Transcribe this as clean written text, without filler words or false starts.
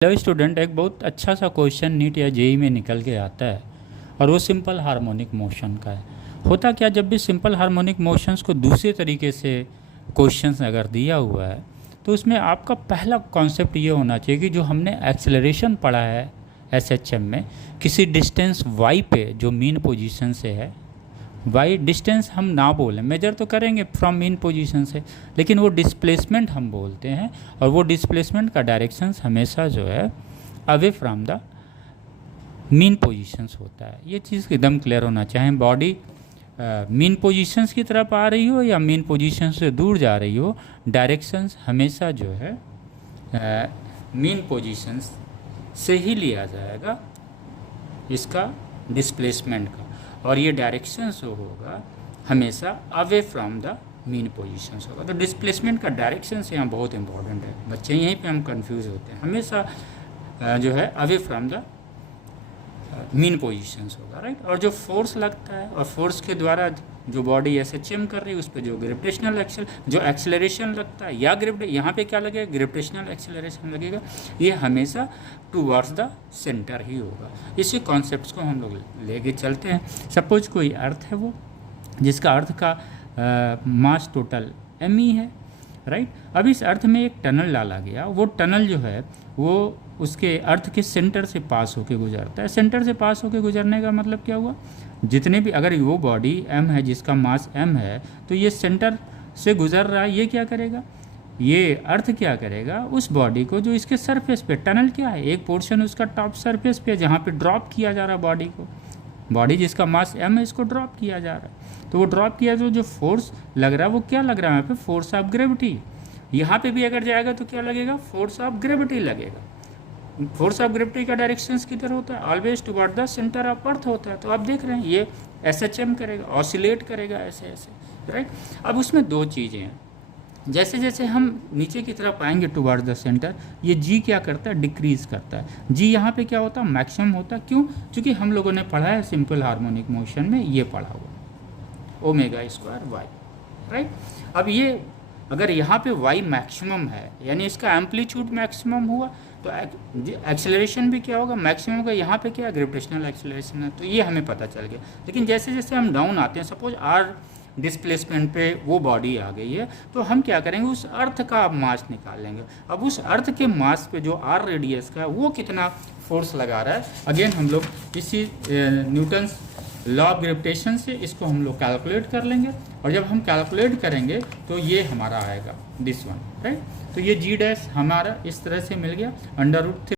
Hello student, एक बहुत अच्छा सा क्वेश्चन नीट या जेई में निकल के आता है और वो सिंपल हार्मोनिक मोशन का है। होता क्या, जब भी सिंपल हार्मोनिक मोशंस को दूसरे तरीके से क्वेश्चंस अगर दिया हुआ है तो उसमें आपका पहला कॉन्सेप्ट ये होना चाहिए कि जो हमने एक्सेलरेशन पढ़ा है एसएचएम में, किसी डिस्टेंस वाई पे जो मीन पोजीशन से है, वाई डिस्टेंस हम ना बोलें, मेजर तो करेंगे फ्रॉम मीन पोजीशन से, लेकिन वो डिस्प्लेसमेंट हम बोलते हैं और वो डिस्प्लेसमेंट का डायरेक्शंस हमेशा जो है away from the mean positions होता है। ये चीज़ एकदम क्लियर होना चाहिए। बॉडी मीन पोजीशंस की तरफ आ रही हो या मीन पोजीशन से दूर जा रही हो, डायरेक्शंस हमेशा जो है मीन पोजीशंस से ही लिया जाएगा इसका डिस्प्लेसमेंट का, और ये डायरेक्शंस होगा हमेशा away from the mean positions होगा। तो डिस्प्लेसमेंट का डायरेक्शंस यहाँ बहुत इंपॉर्टेंट है बच्चे, यहीं पे हम कंफ्यूज होते हैं। हमेशा जो है away from the mean positions होगा, राइट। और जो फोर्स लगता है और फोर्स के द्वारा जो बॉडी एसएचएम कर रही है उस पर जो ग्रेविटेशनल जो एक्सेलरेशन लगता है या यहाँ पे क्या लगेगा, ग्रेविटेशनल एक्सेलरेशन लगेगा, ये हमेशा टूवर्ड्स द सेंटर ही होगा। इसी कॉन्सेप्ट्स को हम लोग लेके चलते हैं। सपोज कोई अर्थ है वो जिसका अर्थ का मास टोटल m है, राइट। अब इस अर्थ में एक टनल डाला गया, वो टनल जो है वो उसके अर्थ के सेंटर से पास होके गुजरता है। सेंटर से पास होके गुजरने का मतलब क्या हुआ, जितने भी अगर वो बॉडी m है जिसका मास m है तो ये सेंटर से गुजर रहा है, ये क्या करेगा, ये अर्थ क्या करेगा, उस बॉडी को जो इसके सरफेस पे, टनल क्या है, एक पोर्शन उसका टॉप सरफेस पे जहाँ पे ड्रॉप किया जा रहा है बॉडी को, बॉडी जिसका मास m है इसको ड्रॉप किया जा रहा है। तो वो ड्रॉप किया तो जो फोर्स लग रहा है वो क्या लग रहा है यहाँ पे, फोर्स ऑफ ग्रेविटी। यहाँ पे भी अगर जाएगा तो क्या लगेगा, फोर्स ऑफ ग्रेविटी लगेगा। फोर्स ऑफ ग्रेविटी का डायरेक्शंस किधर होता है, always toward the centre of earth होता है। तो आप देख रहे हैं ये एसएचएम करेगा, ऑसिलेट करेगा ऐसे ऐसे, राइट। अब उसमें दो चीज़ें हैं, जैसे जैसे हम नीचे की तरफ आएंगे टुवर्ड द सेंटर, ये जी क्या करता है, डिक्रीज करता है। जी यहाँ पे क्या होता है, मैक्सिमम होता है। क्यों, क्योंकि हम लोगों ने पढ़ा है सिंपल हार्मोनिक मोशन में, ये पढ़ा हुआ ओमेगा स्क्वायर वाई, राइट। अब ये अगर यहाँ पे y मैक्सिमम है यानी इसका एम्पलीट्यूड मैक्सिमम हुआ तो एक्सेलरेशन भी क्या होगा, मैक्सिमम होगा। यहाँ पे क्या ग्रेविटेशनल एक्सेलरेशन है, तो ये हमें पता चल गया। लेकिन जैसे जैसे हम डाउन आते हैं, सपोज r डिस्प्लेसमेंट पे वो बॉडी आ गई है, तो हम क्या करेंगे, उस अर्थ का मास निकाल लेंगे। अब उस अर्थ के मास पे जो r रेडियस का है वो कितना फोर्स लगा रहा है, अगेन हम लोग इसी न्यूटन्स लॉ ऑफ ग्रेविटेशन से इसको हम लोग कैलकुलेट कर लेंगे। और जब हम कैलकुलेट करेंगे तो ये हमारा आएगा दिस वन, राइट। तो ये जी डैश हमारा इस तरह से मिल गया, अंडर रूट